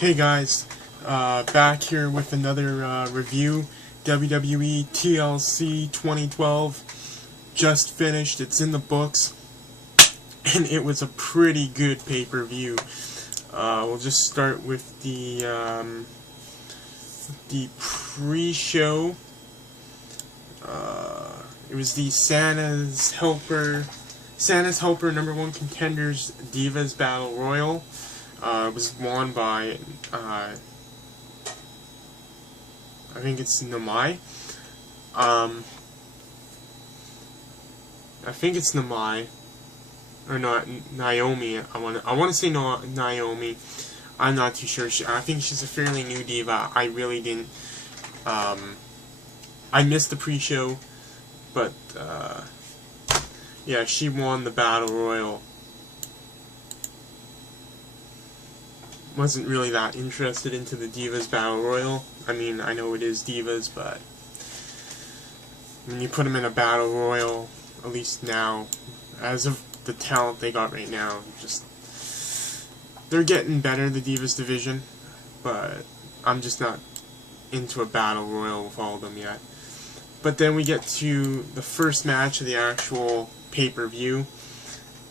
Hey guys, back here with another review. WWE TLC 2012 just finished. It's in the books, and it was a pretty good pay-per-view. We'll just start with the pre-show. It was the Santa's Helper #1 Contenders Divas Battle Royal. It was won by, I think it's Namai. I think it's Namai, or not Naomi. I want to say Naomi. I'm not too sure. I think she's a fairly new diva. I really didn't. I missed the pre-show, but yeah, she won the Battle Royal. Wasn't really that interested into the Divas Battle Royal. I mean, I know it is Divas, but when you put them in a Battle Royal, at least now, as of the talent they got right now, they're getting better, the Divas division, but I'm just not into a Battle Royal with all of them yet. But then we get to the first match of the actual pay-per-view,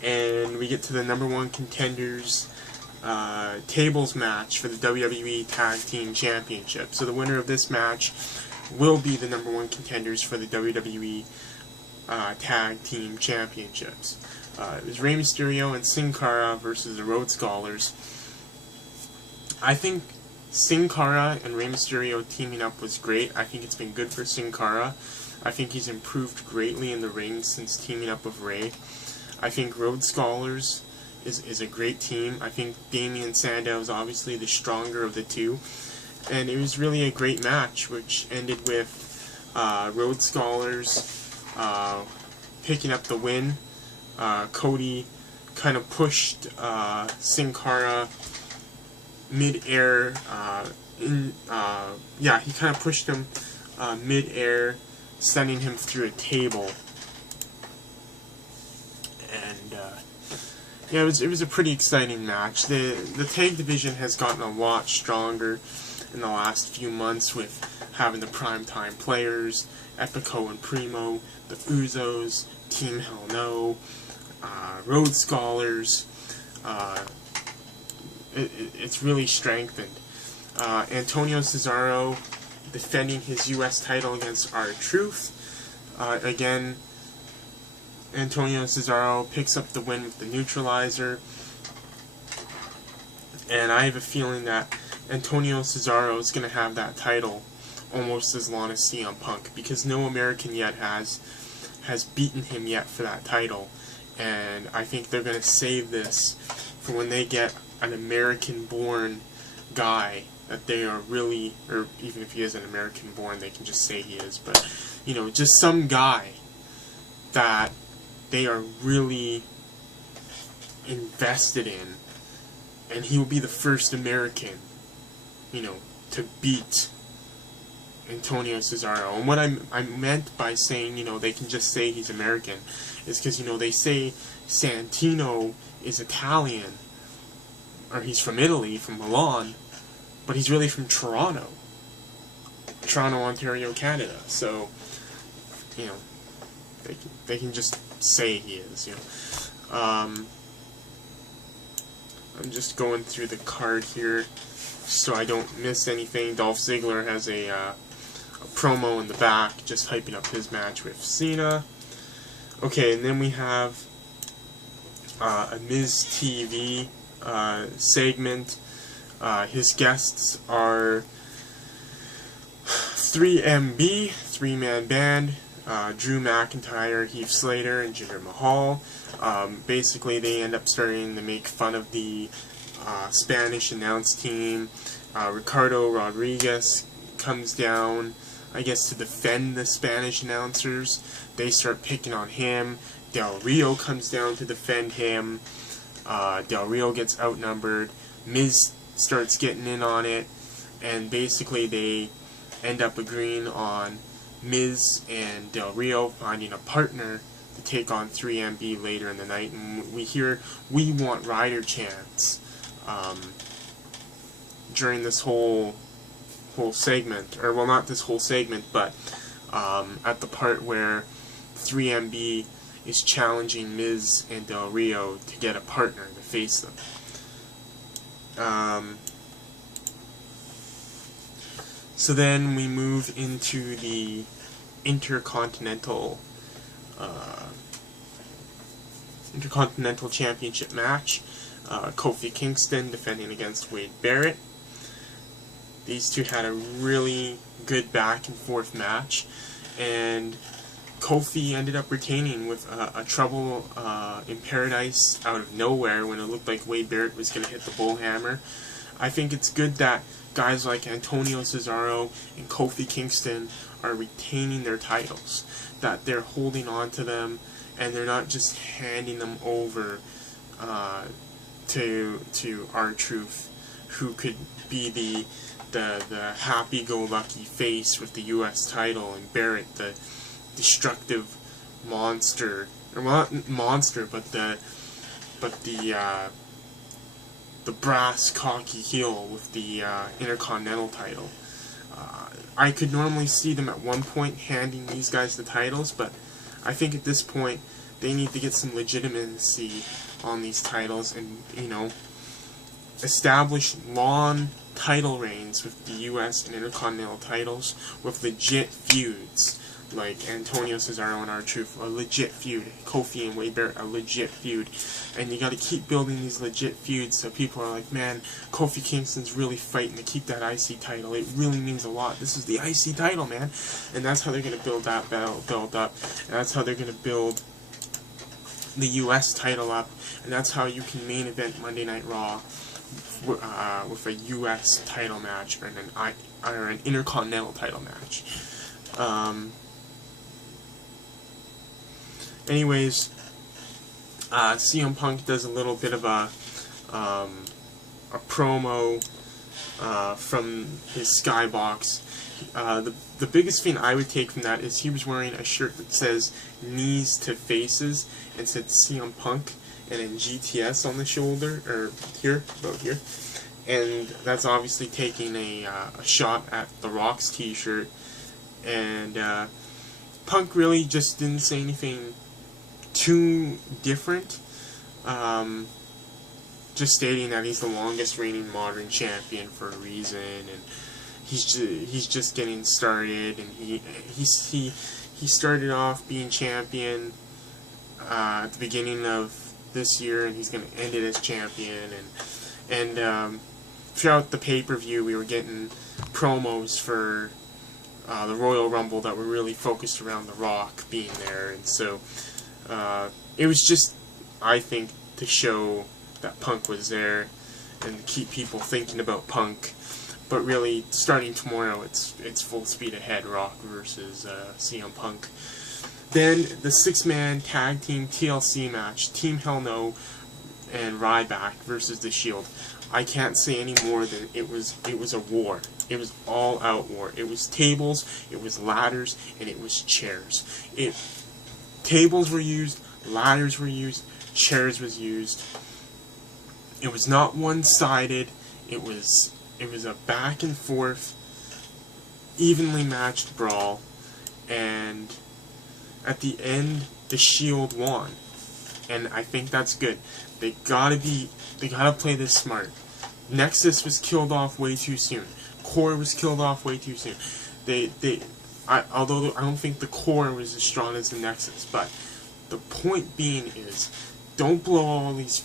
and we get to the #1 Contenders tables match for the WWE Tag Team Championship. So the winner of this match will be the #1 contenders for the WWE Tag Team Championships. It was Rey Mysterio and Sin Cara versus the Rhodes Scholars. I think Sin Cara and Rey Mysterio teaming up was great. I think it's been good for Sin Cara. I think he's improved greatly in the ring since teaming up with Rey. I think Rhodes Scholars is a great team. I think Damien Sandow is obviously the stronger of the two, and it was really a great match, which ended with Rhodes Scholars picking up the win. Cody kind of pushed Sin Cara mid-air. Yeah, he kind of pushed him mid-air, sending him through a table. And yeah, it was a pretty exciting match. The tag division has gotten a lot stronger in the last few months with having the primetime players, Epico and Primo, the Usos, Team Hell No, Rhodes Scholars. It's really strengthened. Antonio Cesaro defending his U.S. title against R-Truth. Again, Antonio Cesaro picks up the win with the neutralizer, and I have a feeling that Antonio Cesaro is going to have that title almost as long as CM Punk, because no American yet has beaten him yet for that title, and I think they're going to save this for when they get an American-born guy that they are really, or even if he isn't American-born, they can just say he is, but, you know, just some guy that they are really invested in, and he will be the first American, you know, to beat Antonio Cesaro. And what I meant by saying, you know, they can just say he's American, is because, you know, they say Santino is Italian, or he's from Italy, from Milan, but he's really from Toronto, Ontario, Canada. So, you know, they can just say he is, you know. I'm just going through the card here so I don't miss anything. Dolph Ziggler has a promo in the back just hyping up his match with Cena. Okay, and then we have a Miz TV segment. His guests are 3MB, three-man band, Drew McIntyre, Heath Slater, and Jinder Mahal. Basically, they end up starting to make fun of the Spanish announce team. Ricardo Rodriguez comes down, I guess, to defend the Spanish announcers. They start picking on him. Del Rio comes down to defend him. Del Rio gets outnumbered. Miz starts getting in on it, and basically they end up agreeing on Miz and Del Rio finding a partner to take on 3MB later in the night, and we hear "We Want Ryder" chants during this whole segment, or well, not this whole segment, but at the part where 3MB is challenging Miz and Del Rio to get a partner to face them. So then we move into the Intercontinental Championship match. Kofi Kingston defending against Wade Barrett. These two had a really good back and forth match, and Kofi ended up retaining with a Trouble in Paradise out of nowhere when it looked like Wade Barrett was going to hit the bullhammer. I think it's good that guys like Antonio Cesaro and Kofi Kingston are retaining their titles, that they're holding on to them, and they're not just handing them over to R-Truth, who could be the happy-go-lucky face with the U.S. title, and Barrett the destructive monster, or well, not monster, but the brass cocky heel with the Intercontinental title. I could normally see them at one point handing these guys the titles, but I think at this point they need to get some legitimacy on these titles and, you know, establish long title reigns with the U.S. and Intercontinental titles with legit feuds, like Antonio Cesaro and R-Truth, a legit feud, Kofi and Wade Barrett, a legit feud, and you gotta keep building these legit feuds so people are like, man, Kofi Kingston's really fighting to keep that IC title, it really means a lot, this is the IC title, man, and that's how they're gonna build that build up, and that's how they're gonna build the U.S. title up, and that's how you can main event Monday Night Raw with a U.S. title match or an Intercontinental title match. Anyways, CM Punk does a little bit of a promo from his skybox. The biggest thing I would take from that is he was wearing a shirt that says "Knees to Faces" and said CM Punk, and then GTS on the shoulder, or here, about here, and that's obviously taking a shot at The Rock's t-shirt, and Punk really just didn't say anything too different, just stating that he's the longest reigning modern champion for a reason, and he's just getting started, and he started off being champion at the beginning of this year, and he's going to end it as champion, and throughout the pay-per-view we were getting promos for the Royal Rumble that were really focused around The Rock being there, and so it was just, I think, to show that Punk was there and keep people thinking about Punk. But really, starting tomorrow, it's full speed ahead, Rock versus CM Punk. Then the 6-man tag team TLC match, Team Hell No and Ryback versus The Shield. I can't say any more than it was a war. It was all out war. It was tables, it was ladders, and it was chairs. Tables were used, ladders were used, chairs was used. It was not one-sided. It was a back and forth, evenly matched brawl, and at the end, The Shield won, and I think that's good. They gotta play this smart. Nexus was killed off way too soon. Core was killed off way too soon. Although I don't think the Core was as strong as the Nexus, but the point being is, don't blow all this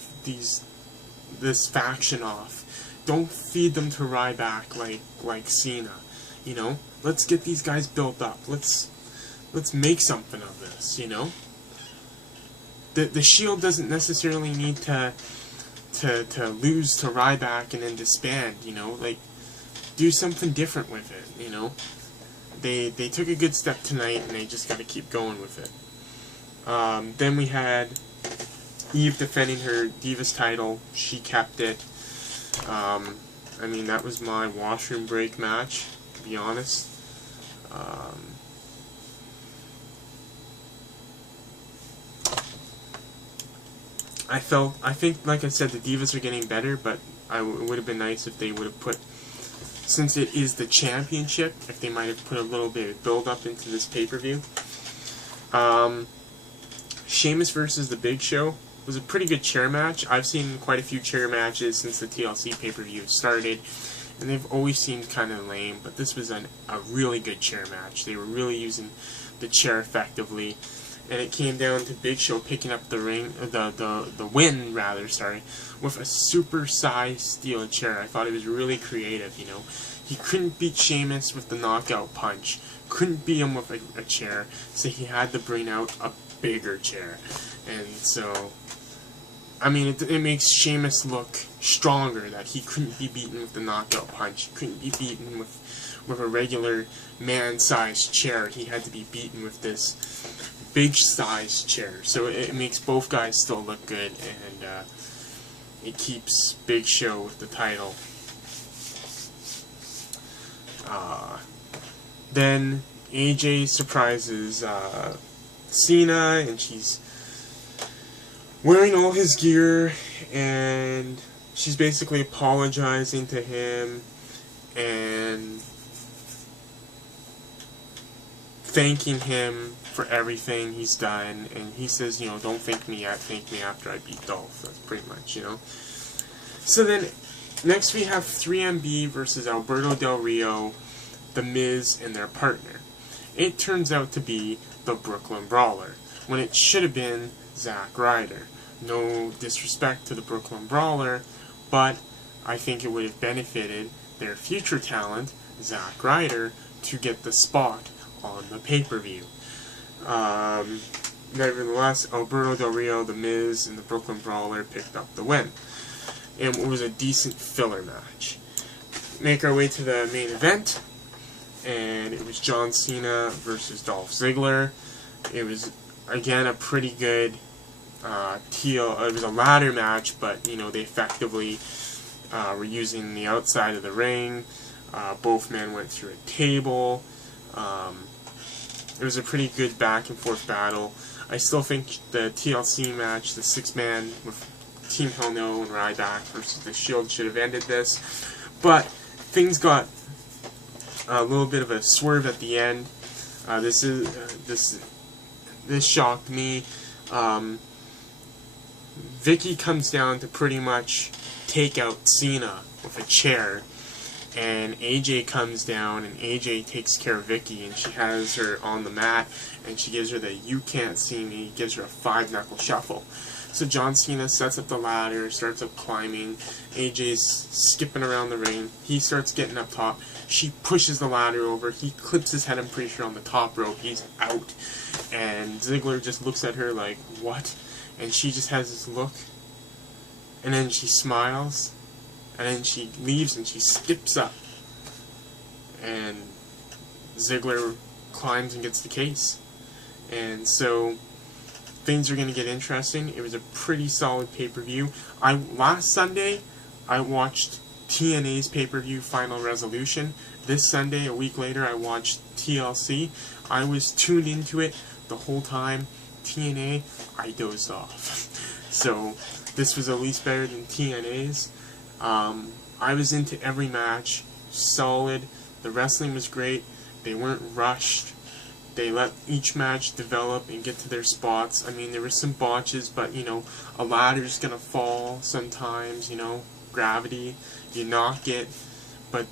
faction off. Don't feed them to Ryback like Cena. You know, let's get these guys built up. Let's make something of this. You know, the Shield doesn't necessarily need to lose to Ryback and then disband. You know, like, do something different with it. You know, they took a good step tonight, and they just got to keep going with it. Then we had Eve defending her Divas title. She kept it. I mean, that was my washroom break match, to be honest. I think, like I said, the Divas are getting better, but it would have been nice if they would have put, since it is the championship, if they might have put a little bit of build-up into this pay-per-view. Sheamus versus The Big Show was a pretty good chair match. I've seen quite a few chair matches since the TLC pay-per-view started, and they've always seemed kind of lame, but this was a really good chair match. They were really using the chair effectively, and it came down to Big Show picking up the win, with a super-sized steel chair. I thought it was really creative, you know. He couldn't beat Sheamus with the knockout punch, couldn't beat him with a chair, so he had to bring out a bigger chair. And so, I mean, it makes Sheamus look stronger, that he couldn't be beaten with the knockout punch, he couldn't be beaten with a regular man-sized chair. He had to be beaten with this big-sized chair. So it makes both guys still look good, and it keeps Big Show with the title. Then AJ surprises Cena, and she's wearing all his gear, and she's basically apologizing to him and thanking him for everything he's done. And he says, you know, don't thank me yet, thank me after I beat Dolph. That's pretty much, you know. So then, next we have 3MB versus Alberto Del Rio, The Miz, and their partner. It turns out to be the Brooklyn Brawler, when it should have been Zack Ryder. No disrespect to the Brooklyn Brawler, but I think it would have benefited their future talent, Zack Ryder, to get the spot on the pay-per-view. Nevertheless, Alberto Del Rio, The Miz, and the Brooklyn Brawler picked up the win. And it was a decent filler match. Make our way to the main event, and it was John Cena versus Dolph Ziggler. It was, again, a pretty good it was a ladder match, but, you know, they effectively were using the outside of the ring. Both men went through a table. It was a pretty good back-and-forth battle. I still think the TLC match, the 6-man with Team Hell No and Ryback versus The Shield, should have ended this. But things got a little bit of a swerve at the end. This shocked me. Vicky comes down to pretty much take out Cena with a chair, and AJ comes down, and AJ takes care of Vicky, and she has her on the mat, and she gives her the "you can't see me," gives her a 5-knuckle shuffle. So John Cena sets up the ladder, starts up climbing. AJ's skipping around the ring. He starts getting up top. She pushes the ladder over. He clips his head, I'm pretty sure, on the top rope. He's out. And Ziggler just looks at her like, what? And she just has this look. And then she smiles. And then she leaves and she skips up. And Ziggler climbs and gets the case. And so things are going to get interesting. It was a pretty solid pay-per-view. Last Sunday, I watched TNA's pay-per-view Final Resolution. This Sunday, a week later, I watched TLC. I was tuned into it the whole time. TNA, I dozed off. So this was at least better than TNA's. I was into every match. Solid. The wrestling was great. They weren't rushed. They let each match develop and get to their spots. I mean, there were some botches, but, you know, a ladder's gonna fall sometimes, you know, gravity, you knock it, but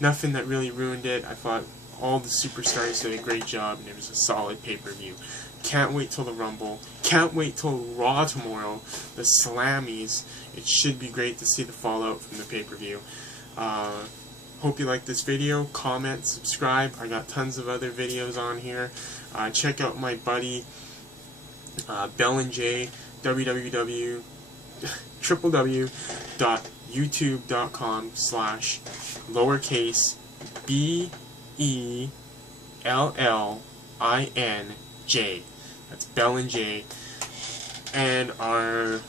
nothing that really ruined it. I thought all the superstars did a great job, and it was a solid pay-per-view. Can't wait till the Rumble. Can't wait till Raw tomorrow, the Slammies. It should be great to see the fallout from the pay-per-view. Hope you like this video. Comment, subscribe. I got tons of other videos on here. Check out my buddy BellandJ, www.youtube.com/lowercase BELLINJ. That's BellandJ. And our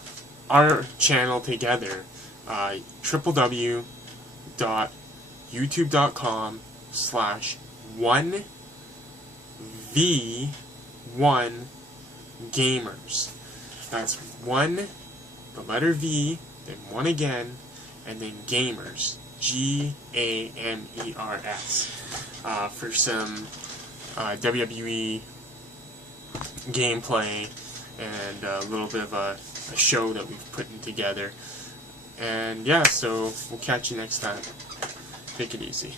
channel together, www.youtube.com/1v1gamers. That's 1, the letter V, then 1 again, and then Gamers, Gamers, for some WWE gameplay and a little bit of a show that we've put together. And yeah, so we'll catch you next time. Take it easy.